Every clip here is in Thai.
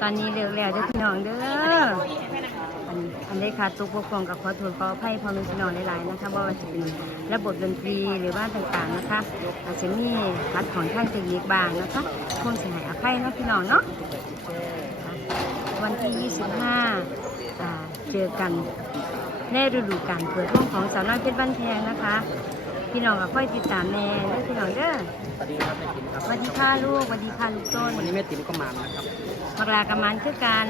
ตอนนี้เลิกแล้วเด้อพี่น้องเด้ออันอันได้ขาดตุกบกพร่องกับขอโทษขออภัยพอแม่พี่น้องหลายๆนะคะว่าจะเป็นระบบดนตรีหรือว่าต่างๆนะคะ อาจจะมีคัดของท่างเทคนิคบางนะคะคงเสียหายอภัยนะพี่น้องเนาะวันที่ 25อ่าเจอกันในฤดูกาลเปิดวงของสาวน้อยเพชรบ้านแพงนะคะ พี่น้องก็ค่อยติดตามแน่เด้อพี่น้องเด้อสวัสดีครับแม่ติ๋มครับสวัสดีค่ะลูกสวัสดีค่ะลูกต้นวันนี้แม่ติ๋มก็มานะครับมักลากำมันคือกัน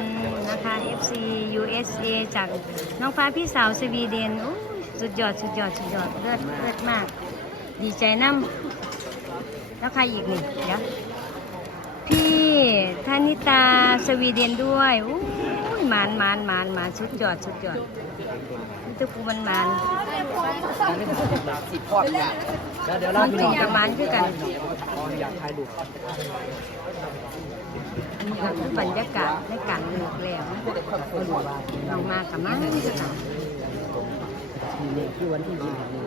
นะคะ FC USA จากน้องฟ้าพี่สาวสวีเดนโอ้ยสุดยอดสุดยอดสุดยอดเลิศเลิศมาก ดีใจน้ำแล้วใครอีกนี่เดี๋ยวพี่ธนิตาสวีเดนด้วยโอ้ย มานมานมานมานสุดยอดสุดยอดนี่ตัวกูมันมานสิบพอดเนี่ยเดี๋ยวเดี๋ยวมัเล่านพี่เป็น้นองกับมันคือกันอยากถ่ายรูปครับอันนี้ก็คือบรรยากาศในการเลิกแล้วลงมากับมันคือกันทีนี้อวันที่ยี่สิบนี้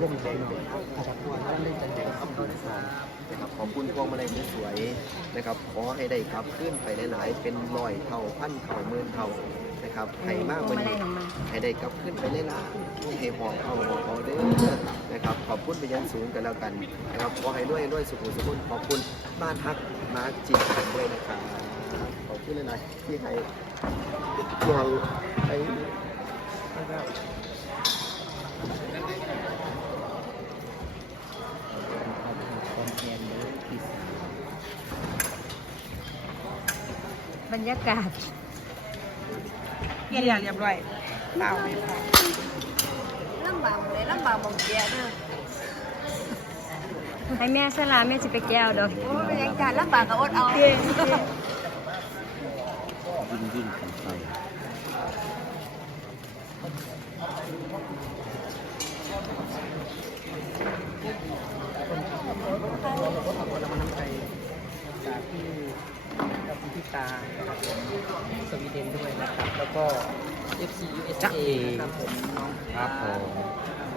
ร่วมกัน้องนะครับทุกวันเล่นจันทร์เข้าในสอง นะครับขอบคุณพวงมาลัยสวยๆนะครับ ขอให้ได้ครับขึ้นไปหลายๆ เป็นร้อยเท่าพันเท่าหมื่นเท่านะครับให้มากกว่ามาลัยนี้ให้ได้กลับขึ้นไปหลายๆให้หอบเอาหอบเอาเด้อนะครับ ขอบคุณไปยังสูงกันแล้วกันนะครับขอให้ด้วยด้วยสุขุมสุขุนขอบคุณบ้านฮักมาจิตกันด้วยนะครับขอบคุณหลายๆที่ให้ที่ให้ไป บรรยากาศเรียนอย่างเรียบร้อยเปล่าไหมคะลำบากเลยลำบากหมองเกียเด้อให้แม่สลาแม่จะไปแก้วดอกโอ้ยเป็นยังการลำบากก็อดเอายิ่งยิ่งกันไปจากที่กับพี่ตา นะครับผมสวีเดนด้วยนะครับ แล้วก็ FC USA นะครับผมน้องครับผม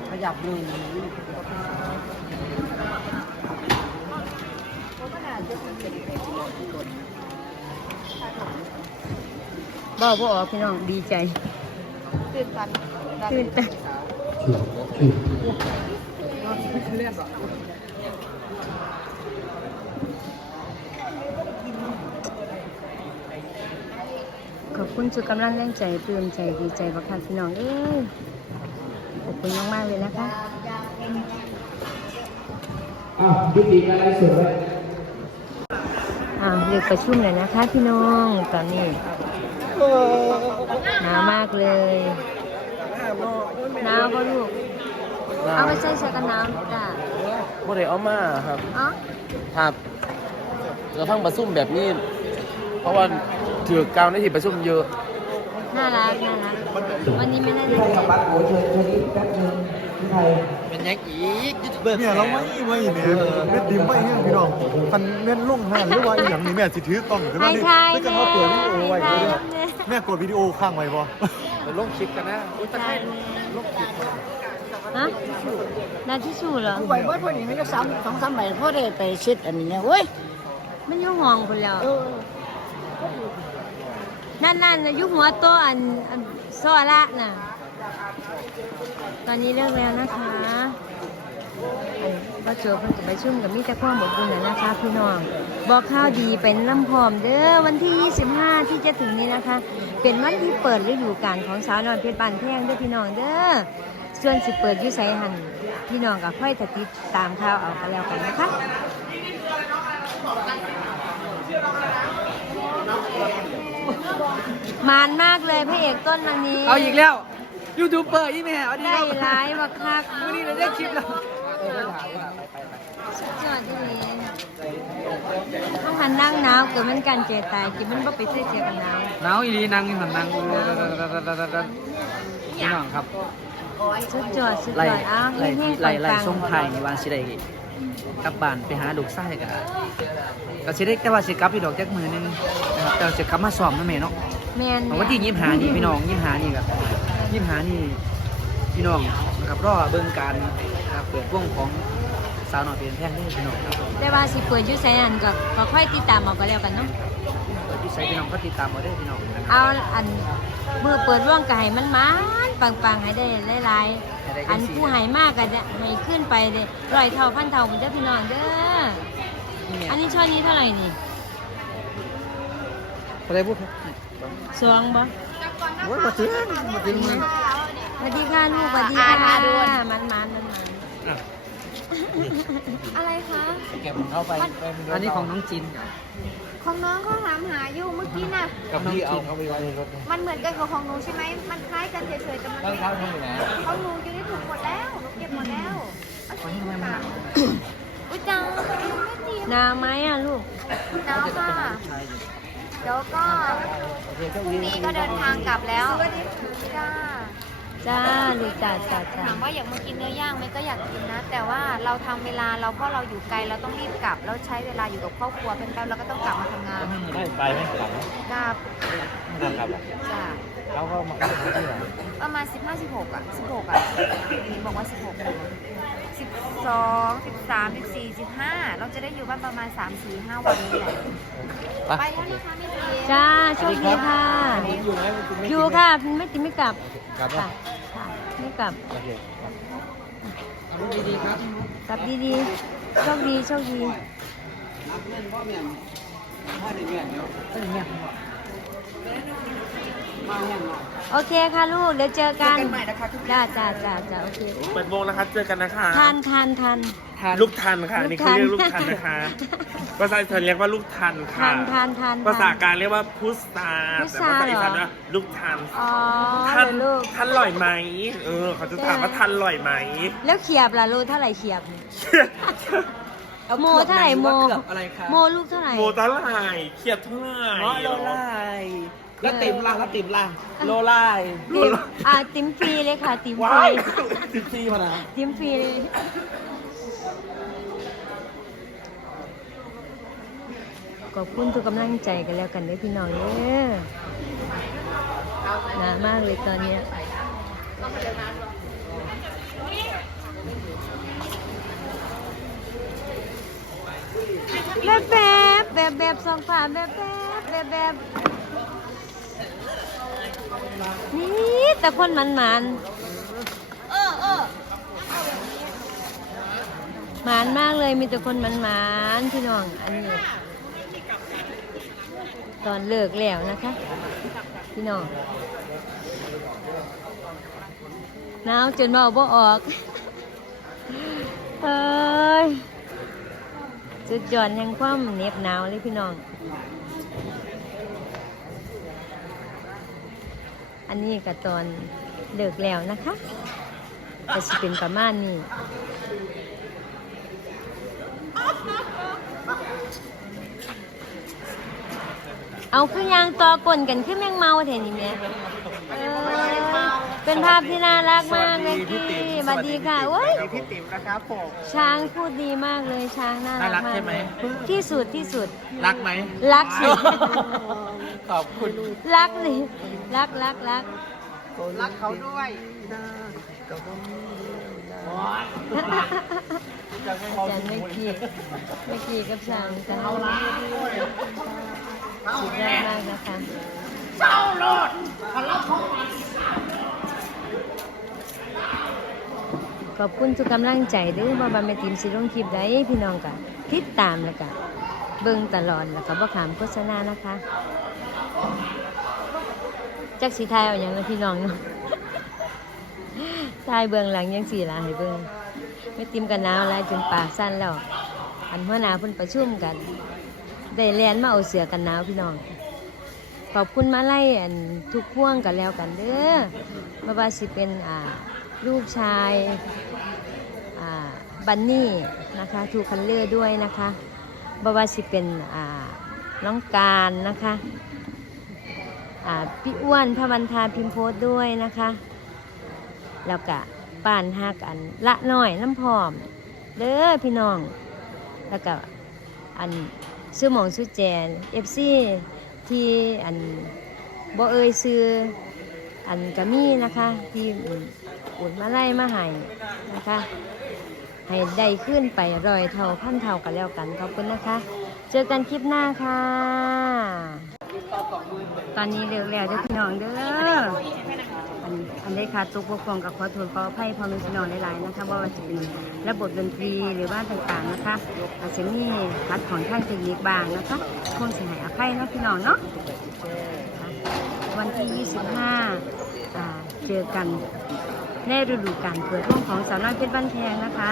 ขยับเลยบ่บ่ออกพี่น้องดีใจตื่นตันตื่นเต้นขอบ คุณสุดกำลังแรงใจปลื้มใจดีใจบักคักพี่น้องเอ้ยขอบคุณมากๆเลยนะคะอ้าวยุติการไลฟ์สดไว้อ่าเรียกประชุมเลยนะคะพี่น้องตอนนี้หนาวมากเลยหนาวก็ลูกเอาไปใส่เสื้อกันหนาวจ้ะบ่ได้เอามาครับอ๋อครับเราทั้งประชุมแบบนี้ เพราะว่าถือกาวในที่ประชุมเยอะ น่ารักน่ารักวันนี้ไม่ได้เล่นเกมเป็นยังอีกยูทูบเบอร์เนี่ยเราไม่ไว้เนี่ยเม็ดดิมไว้เนี่ยพี่น้องมันเม็ดลุ่งหันหรือว่าอีหยังนี่แม่สิถือกล้องขึ้นไทมายนี่ไทยไม่จะมาเปิดวิดีโอไว้ไทยเด้อแม่กดวิดีโอค้างไว้บ่เดี๋ยวลงคลิปกันนะอุ้ยตะไคร้ฮะนาที่สูเหรอใบเบิดพวกนี้มันก็ซ้ำสองสามใบพอได้ไปเช็ดอันนี้เนี่ยเว้ยมันอยู่ห้องไปแล้ว นั่นนั่นน่ะอยุหัวโตอันอันโซละน่ะ ตอนนี้เลิกแล้วนะคะอันก็เจอเพิ่นกับไปชุ่มกับมีแต่ความบุญน่ะนะคะ พี่น้อง บอกข่าวดีเป็นลำพอมเด้อวันที่ 25 ที่จะถึงนี้นะคะ เป็นวันที่เปิดฤดูกาลของสาวนอนเพชรบานแพงเด้อพี่น้องเด้อ ส่วนสิเปิดอยุไสหันพี่น้องกับค่อยติดตามข่าวเอากันแล้วกันนะคะ มานมากเลยพระเอกต้นวันนี้เอาอีกแล้วยูทูบเบอร์อีแม่เอาดีได้แล้วร้ายบักคักวันนี้เราได้คลิปแล้วสุดยอดที่นี่ต้องหันนั่งหนาวเกิดมันกันเจตายกินมันบ่ไปใส่เสียกันหนาวหนาวอีหลีนั่งอยู่หันนั่งพี่น้องครับสุดยอดสุดไล่ยอดอ้าวไล่เฮ้ยๆไล่ไล่ปังๆส่งไทายในวันสิได้ กลับบ้านไปหาลูกชายก็ก็สิได้แต่ว่าสิกลับอีกดอกจักมือหนึงนะครับแต่ว่าสิกลับมาซ้อมนะแม่เนาะแมนเอาวันที่ยี่หานี่พี่น้องยี่หานี่กับยี่หานี่พี่น้องนะครับรอเบิ่งการนะครับเปิดวงของสาวหน่อยเป็นแท่งนี่พี่น้องครับแต่ว่าสิเปิดอยุไสหันก็ก็ค่อยติดตามเอาก็แล้วกันเนาะเปิดพี่น้องก็ติดตามมาได้อพี่น้องนะครับ เอาอันมือเปิดร่วงก็ให้มันมันปังๆให้ได้หลายๆ อันผู้ให้มากก็จะให้ขึ้นไปเลยร้อยเท่าพันเท่าเหมือนเด้อพี่น้องเด้อนี่เนี่ยอันนี้ช่อนี้เท่าไหร่นี่อะไรพูดครับสองบ่โอ้ยมาถึงมาถึงมันสวัสดีค่ะลูกสวัสดีค่ะมันมันมันมันอะไรคะเก็บเข้าไปไปอันนี้ของน้องจินของน้องเขาถามหาอยู่เมื่อกี้น่ะกับพี่เอาเข้าไปไว้ในรถมันเหมือนกันกับของหนูใช่ไหมมันคล้ายกันเฉยๆแต่มันตั้งไม่เท้าทำอยู่ไหนของหนูอยู่ในถุงหมดแล้วหนูเก็บหมดแล้วอุ้ยจ้าไม่ดีหนาไหมอะลูกน้องค่ะเดี๋ยวก็พรุ่งนี้ก็เดินทางกลับแล้วจ้าจ้าลูกจ้าจ้าจ้าถามว่าอยากมากินเนื้อย่างไหมก็อยากกินนะ แต่ว่าเราทำเวลาเราเพราะเราอยู่ไกลเราต้องรีบกลับแล้วใช้เวลาอยู่กับครอบครัวเป็นแป๊บแล้วก็ต้องกลับมาทำงานไม่ไปไม่กลับกลับไม่ต้องกลับ หรอกจ้าเราก็มากันที่ไหนประมาณ15 16อะ16อะนี่บอกว่า16 12 13 14 15เราจะได้อยู่บ้านประมาณ3 4 5วันนี้แหละไปแล้วนะคะไม่ดีจ้าโชคดีค่ะ อยู่ไหมคุณไม่อยู่ค่ะไม่ติดไม่กลับกลับค่ะป่ะค่ะไม่กลับโอเคดีๆครับกลับดีๆโชคดีโชคดี โอเคค่ะลูก เดี๋ยวเจอกันจ้าจ้าจ้าจ้าโอเคเปิดวงนะคะเจอกันนะคะทานทาน ทานลูกทันค่ะอันนี่คือเรียกลูลูกกทัทันน นะคะภาษาอีสานเรียกว่าลูกทันค่ะทานทานทาน ภาษากลารเรียกว่าพุทธาพุทแต่ธาภาษาอีสานเหรอว่าลูกทันอ๋อทันเดี๋ยวลูก ทันลอยไหมเออเขาจะถามว่าทันลอยไหม แล้วเขียบล่ะลูกเท่าไหร่เขียบ โมเท่าไหร่โม เกือบอะไรคะโมลูกเท่าไหร่โมเท่าไหร่เขียบเท่าไหร่เงาะโลไล แล้วติ่มล่ะแล้วติ่มล่ะโลไลติมอ่าติมฟรีเลยค่ะ ติมฟว้ารียสิบสี่พอนะติมฟรีขอบคุณทุกกำลังใจกันแล้วกันเด้อพี่น้องเด้อหนามากเลยตอนเนี้ยแบบแบบแบบแบบสองฝาแบบแบบแบบแบบ นี่แต่คนมันมันเออเออหมานมากเลยมีแต่คนมันมันพี่น้องอันนี้ตอนเลิกแล้วนะคะ พี่น้องหนาวจนเบาบ่ออกเอ้ยจุดหย่อนยังความเน็บหนาวเลยพี่น้อง อันนี้ก็ตอนเลิกแล้วนะคะก็จะเป็นประมาณนี้เอาคือยางต่อกลนกันขึ้นแมงเมาเถอะนี่แม่เออเป็นภาพที่น่ารักมากเลยพี่ วัสดีค่ะโอ้ย พี่ติ๋มนะครับผมช้างพูดดีมากเลยช้างน่ารักน่ารักมากใช่ไหม ที่สุดที่สุด รักไหม รักสิ ขอบคุณ รักสิรักรักรักรักเขาด้วยจันไม่กี่ไม่กี่กับช้างกันเอาละสุดยอดมากนะคะขอบ อบคุณทุกกำลังใจด้วยบ่บาแม่ทีมสิลงคลิปได้พี่น้องกันติดตามแล้วก็เบิ่งตลอดแล้วก็บ่ขามโฆษณานะคะจักสีไทยเอาอย่างนะพี่น้องเนาะทายเบื้องหลังยังสี่ละให้เบิ่งไม่ติมกันหนาวแล้วจนปากสั้นแล้วอันหัวหน้าพิ่นประชุมกัน ได้แลนมาเอาเสือกันหนาวพี่น้องขอบคุณมาไล่อันทุกพ่วงกันแล้วกันเด้อม่ว่าสิเป็นอ่า ลูกชายบันนี่นะคะถูคันเลือด้วยนะคะบ่ว่าสิเป็นน้องการนะคะพี่อ้วนพระวันทาพิมโพสด้วยนะคะ แล้วก็ป่านหักอันละหน่อยน้ำพร้อมเด้อพี่น้อง แล้วก็อันซื้อหมองซื้อแจนเอฟซีที่อันบ่เอ่ยซื้ออันกะมี่นะคะที่ อุ่นมาไล่มาให้นะคะให้ได้ขึ้นไปรอยเท่าพันเท่ากันแล้วกันขอบคุณนะคะ เจอกันคลิปหน้าค่ะ ตอนนี้เลิกแล้วเด้อพี่น้องเด้ออันอันได้ขาดตกบกพร่องกับขอโทษขออภัยพ่อม่พี่น้องหลายๆนะคะว่าจะเป็นระบบดนตรีหรือว่าต่างๆนะคะ อาจจะมีคัดของทางเทคนิคบางนะคะคงเสียหายอภัยเนะพี่น้องเนาะวันที่ 25อ่าเจอกัน ในฤดูกาลเปิดวงของสาวน้อยเพชรบ้านแพงนะคะ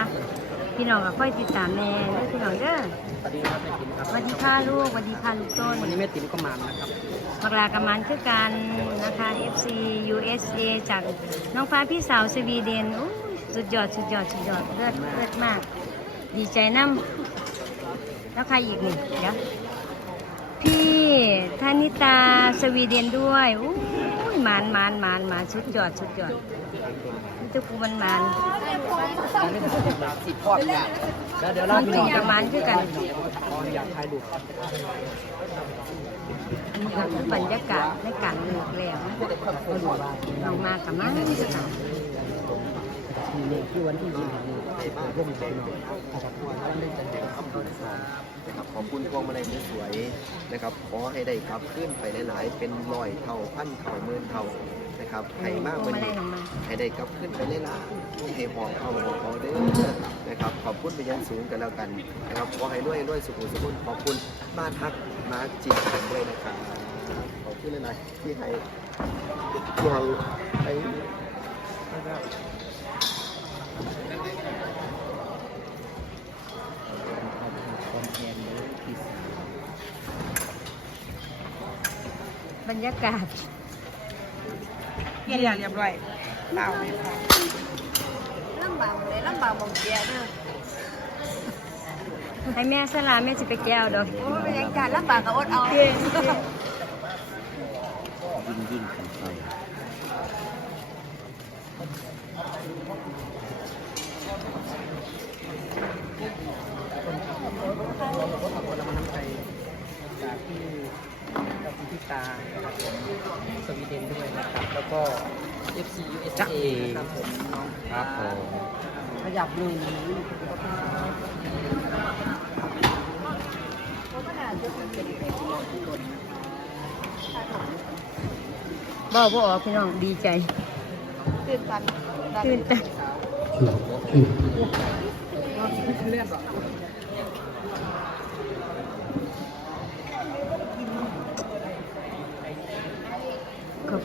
พี่น้องก็ค่อยติดตามแน่เด้อพี่น้องเด้อสวัสดีครับแม่ติ๋มครับสวัสดีค่ะลูกสวัสดีค่ะลูกต้นวันนี้แม่ติ๋มก็มานะครับมักลากำมันคือกันนะคะ FC USA จากน้องฟ้าพี่สาวสวีเดนอู้สุดยอดสุดยอดสุดยอดเลิศเลิศมาก ดีใจน้ำแล้วใครอีกนี่เดี๋ยวพี่ธนิตาสวีเดนด้วยอู้ยหมานหมานหมานหมานสุดยอดสุดยอด นี่ตัวกูมันหมานสิบพอดเนี่ยแล้วเดี๋ยวมัเรานตีกับหมานคือกันขออนุญาตถ่ายรูปครับนี่ก็คือบรรยากาศในการเลิกแล้วน้องมากับมาคือกันนี่คือวันที่ยี่สิบนี้วงใจน้องครับวันนี้จะเห็นนะครับขอบคุณพวงมาลัยสวยๆนะครับ ขอให้ได้กลับขึ้นไปหลาย ๆ เป็นร้อยเท่าพันเท่าหมื่นเท่า นะครับให้มากกว่านี้ให้ได้กลับขึ้นไปเล่นละให้หองเอาหองเอาเด้อนะครับขอบคุณไปยังสูงกันแล้วกันนะครับขอให้ด้วยด้วยสุขุมสุขุนขอบคุณบ้านฮักมาจิตกันด้วยนะครับขอบคุณหลายๆที่ให้ที่ให้ให้บรรยากาศ เรียบเรียบร้อยเปล่าไหมคะลำบากเลยลำบากมองเดียเด้อให้แม่สลาแม่สิไปแก้วดอกโอ้ยเป็นยังการลำบากกับอดเอาจากที่กับพิตานะครับผมสวีเดนด้วยนะครับ แล้วก็ FC USA นะครับผมน้องครับผมขยับหนึ่งบ่บ่ออกพี่น้องดีใจตื่นตันตื่นต้นขอบ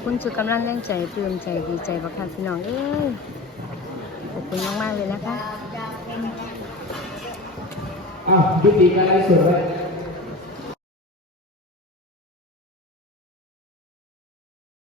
คุณจุกกำลังแรงใจปลื้มใจดีใจบักคักพี่น้องเอ้ยขอบคุณมากๆเลยนะคะ อ้าวยุติการไลฟ์สดไว้